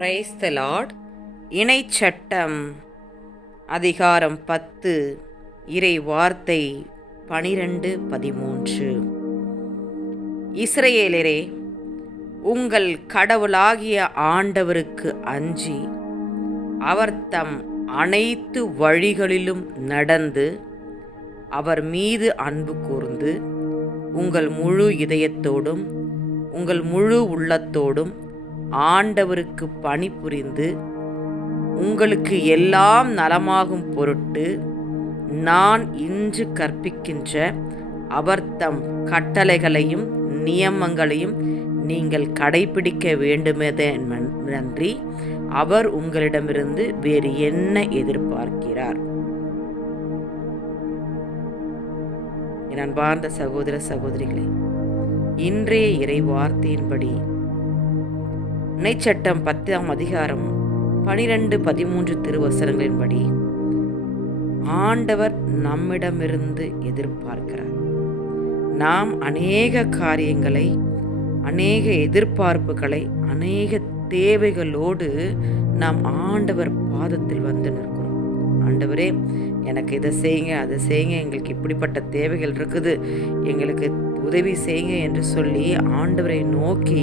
Praise the Lord. இணைச்சட்டம் அதிகாரம் 10 இறை வார்த்தை 12-13. இஸ்ரவேலரே, உங்கள் கடவுளாகிய ஆண்டவருக்கு அஞ்சி அவர் தம் அனைத்து வழிகளிலும் நடந்து அவர் மீது அன்பு கூர்ந்து உங்கள் முழு இதயத்தோடும் உங்கள் முழு உள்ளத்தோடும் ஆண்டவருக்கு பணிபுரிந்து உங்களுக்கு எல்லாம் நலமாகும் பொருட்டு நான் இன்று கற்பிக்கின்ற அவர் தம் கட்டளைகளையும் நியமங்களையும் நீங்கள் கடைபிடிக்க வேண்டுமெதே நன்றி. அவர் உங்களிடமிருந்து வேறு என்ன எதிர்பார்க்கிறார்? என் அன்பார்ந்த சகோதர சகோதரிகளே, இன்றைய இறை வார்த்தையின்படி இணைச்சட்டம் 10ஆம் அதிகாரம் 12-13 திருவசனங்களின்படி ஆண்டவர் நம்மிடமிருந்து எதிர்பார்க்கிறார். நாம் அநேக காரியங்களை, அநேக எதிர்பார்ப்புகளை, அநேக தேவைகளோடு நாம் ஆண்டவர் பாதத்தில் வந்து நிற்கிறோம். ஆண்டவரே, எனக்கு இதை செய்யுங்க, அதை செய்யுங்க, எங்களுக்கு இப்படிப்பட்ட தேவைகள் இருக்குது, எங்களுக்கு உதவி செய்யுங்க என்று சொல்லி ஆண்டவரை நோக்கி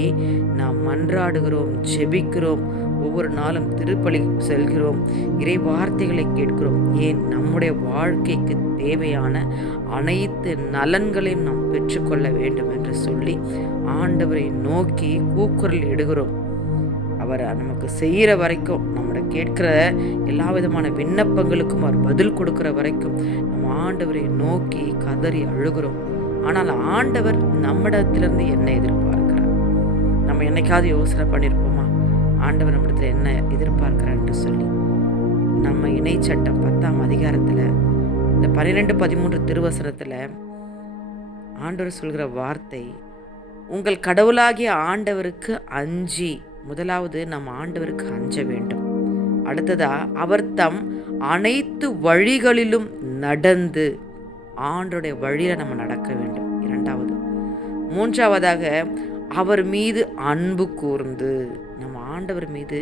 நாம் மன்றாடுகிறோம், ஜெபிக்கிறோம். ஒவ்வொரு நாளும் திருப்பலி செல்கிறோம், இறை வார்த்தைகளை கேட்கிறோம். ஏன் நம்முடைய வாழ்க்கைக்கு தேவையான அனைத்து நலன்களையும் நாம் பெற்றுக்கொள்ள வேண்டும் என்று சொல்லி ஆண்டவரை நோக்கி கூக்குரல் இடுகிறோம். அவர் நமக்கு செய்கிற வரைக்கும், நம்மளை கேட்கிற எல்லா விதமான விண்ணப்பங்களுக்கும் அவர் பதில் கொடுக்கிற வரைக்கும் நம்ம ஆண்டவரை நோக்கி கதறி அழுகிறோம். ஆனால் ஆண்டவர் நம்மிடத்திலிருந்து என்ன எதிர்பார்க்கிறார்? நம்ம என்னைக்காவது யோசனை பண்ணியிருப்போமா ஆண்டவர் நம்மிடத்தில் என்ன எதிர்பார்க்கிறார் என்று சொல்லி? நம்ம இணைச்சட்டம் 10ஆம் அதிகாரத்தில் இந்த 12-13 திருவசனத்தில் ஆண்டவர் சொல்கிற வார்த்தை, உங்கள் கடவுளாகிய ஆண்டவருக்கு அஞ்சி. முதலாவது நம்ம ஆண்டவருக்கு அஞ்ச வேண்டும். அடுத்ததா அவர் தம் அனைத்து வழிகளிலும் நடந்து, ஆண்டோடைய வழியில் நம்ம நடக்க வேண்டும். இரண்டாவது, மூன்றாவதாக அவர் மீது அன்பு கூர்ந்து, நம்ம ஆண்டவர் மீது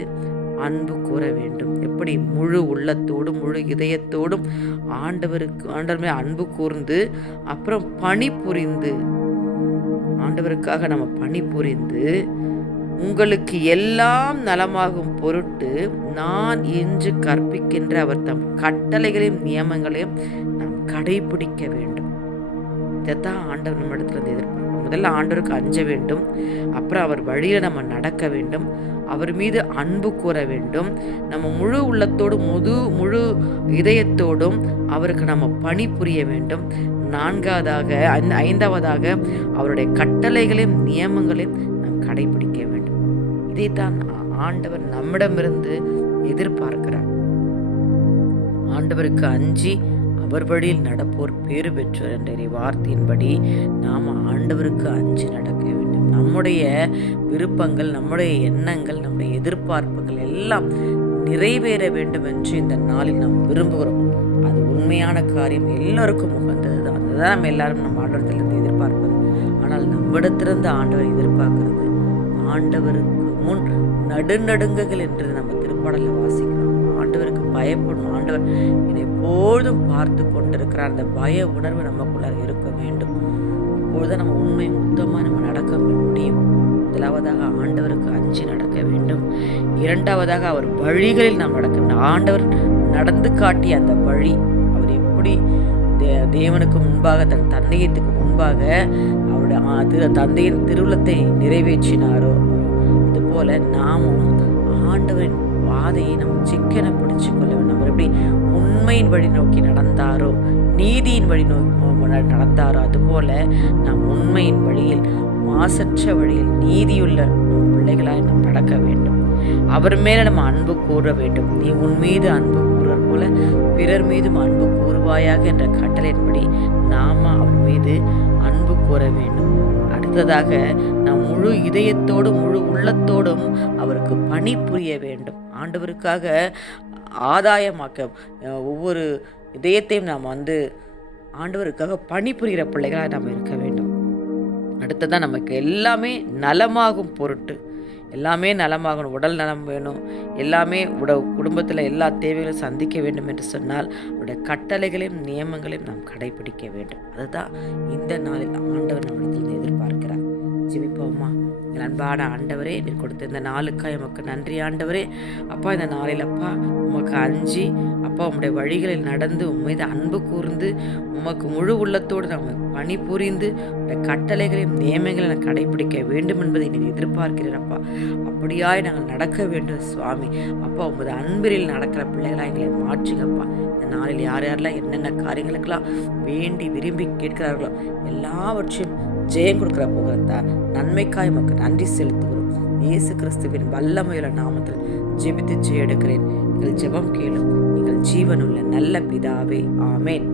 அன்பு கூற வேண்டும். எப்படி? முழு உள்ளத்தோடும் முழு இதயத்தோடும் ஆண்டவர் மீது அன்பு கூர்ந்து, அப்புறம் பணிபுரிந்து, ஆண்டவருக்காக நம்ம பணிபுரிந்து உங்களுக்கு எல்லாம் நலமாகும் பொருட்டு நான் இன்று கற்பிக்கின்ற அவர் தம் கட்டளைகளையும் நியமங்களையும் நாம் கடைபிடிக்க வேண்டும். இதைத்தான் ஆண்டவர் நம்ம இடத்துல இருந்து எதிர்பார்க்கிறோம். முதல்ல ஆண்டவருக்கு அஞ்ச வேண்டும், அப்புறம் அவர் வழியில நம்ம நடக்க வேண்டும், அவர் மீது அன்பு கூற வேண்டும், நம்ம முழு உள்ளத்தோடும் முழு இதயத்தோடும் அவருக்கு நம்ம பணிபுரிய வேண்டும். ஐந்தாவதாக அவருடைய கட்டளைகளையும் நியமங்களையும் நாம் கடைபிடிக்க வேண்டும். இதைத்தான் ஆண்டவர் நம்மிடமிருந்து எதிர்பார்க்கிறார். ஆண்டவருக்கு அஞ்சி அவர் வழியில் நடப்போர் பேறு பெற்றோர் என்ற வார்த்தையின்படி நாம் ஆண்டவருக்கு அஞ்சி நடக்க வேண்டும். நம்முடைய விருப்பங்கள், நம்முடைய எண்ணங்கள், நம்முடைய எதிர்பார்ப்புகள் எல்லாம் நிறைவேற வேண்டும் என்று இந்த நாளில் நாம் விரும்புகிறோம். அது உண்மையான காரியம், எல்லோருக்கும் உகந்தது தான். அதுதான் நம்ம எல்லாரும் நம்ம ஆண்டவரத்திலிருந்து எதிர்பார்ப்பது. ஆனால் நம்மிடத்திலிருந்து ஆண்டவர் எதிர்பார்க்கிறது, ஆண்டவருக்கு முன் நடுநடுங்குகள் என்று நம்ம திருப்பாடலில் வாசிக்கிறோம். ஆண்டவருக்கு பயப்படும். ஆண்டவர் என்னை எப்போதும் பார்த்து கொண்டிருக்கிறார். அந்த பய உணர்வு நமக்குள்ள இருக்க வேண்டும். அப்பொழுதுதான் நம்ம உண்மை மொத்தமாக நம்ம நடக்க முடியும். முதலாவதாக ஆண்டவருக்கு அஞ்சி நடக்க வேண்டும். இரண்டாவதாக அவர் வழிகளில் நாம் நடக்க வேண்டும். ஆண்டவர் நடந்து காட்டிய அந்த வழி, அவர் எப்படி தேவனுக்கு முன்பாக, தன் தந்தையத்துக்கு முன்பாக அவருடைய தந்தையின் திருவுளத்தை நிறைவேற்றினாரோ, அதுபோல நாமும் ஆண்டவரின் பாதையை நம்ம சிக்கன பிடிச்சு கொள்ள வேண்டும். அவர் எப்படி உண்மையின் வழி நோக்கி நடந்தாரோ, நீதியின் வழி நோக்கி நடந்தாரோ, அதுபோல நாம் உண்மையின் வழியில், மாசற்ற வழியில், நீதியுள்ள பிள்ளைகளாய் நாம் நடக்க வேண்டும். அவர் மேல நம்ம அன்பு கூற வேண்டும். நீ உன் மீது அன்பு கூறுற போல பிறர் மீதும் அன்பு கூறுவாயாக என்ற கட்டளையின்படி நாம அவர் மீது அன்பு கூற வேண்டும். அடுத்ததாக நாம் முழு இதயத்தோடும் முழு உள்ளத்தோடும் அவருக்கு பணிபுரிய வேண்டும். ஆண்டவருக்காக ஆதாயமாக்க ஒவ்வொரு இதயத்தையும் நாம் ஆண்டவருக்காக பணிபுரிகிற பிள்ளைகளாக நாம் இருக்க வேண்டும். அடுத்ததான் நமக்கு எல்லாமே நலமாகும் பொருட்டு, எல்லாமே நலமாகணும், உடல் நலம் வேணும், எல்லாமே குடும்பத்தில் எல்லா தேவைகளும் சந்திக்க வேண்டும் என்று சொன்னால் அவருடைய கட்டளைகளையும் நியமங்களையும் நாம் கடைபிடிக்க வேண்டும். அதுதான் இந்த நாளில் ஆண்டவர் நம்மிடத்தில் எதிர்பார்க்கிறார். ஜெபிப்போமா. எங்கள் அன்பான ஆண்டவரே, நீர் கொடுத்த இந்த நாளுக்காக உமக்கு நன்றி ஆண்டவரே. அப்பா, இந்த நாளில் அப்பா உமக்கு அஞ்சி அப்பா உம்முடைய வழிகளில் நடந்து உண்மைது அன்பு கூர்ந்து உமக்கு முழு உள்ளத்தோடு நம்ம பணி புரிந்து உடைய கட்டளைகளையும் நியமங்களையும் கடைபிடிக்க வேண்டும் என்பதை நீங்கள் எதிர்பார்க்கிறப்பா. அப்படியாய் நாங்கள் நடக்க வேண்டும் சுவாமி. அப்பா உமது அன்பில் நடக்கிற பிள்ளைகளாக எங்களை மாற்றுங்கப்பா. இந்த நாளில் யார் யாரெல்லாம் என்னென்ன காரியங்களுக்கெல்லாம் வேண்டி விரும்பி கேட்கிறார்களோ எல்லாவற்றையும் ஜெயம் கொடுக்கிற போகிறதா நன்மைக்காய் உமக்கு நன்றி செலுத்துகிறோம். இயேசு கிறிஸ்துவின் வல்லமையுள்ள நாமத்தில் ஜெபித்து ஜெயம் எடுக்கிறேன். எங்கள் ஜெபம் கேளும் எங்கள் ஜீவனுள்ள நல்ல பிதாவே. ஆமேன்.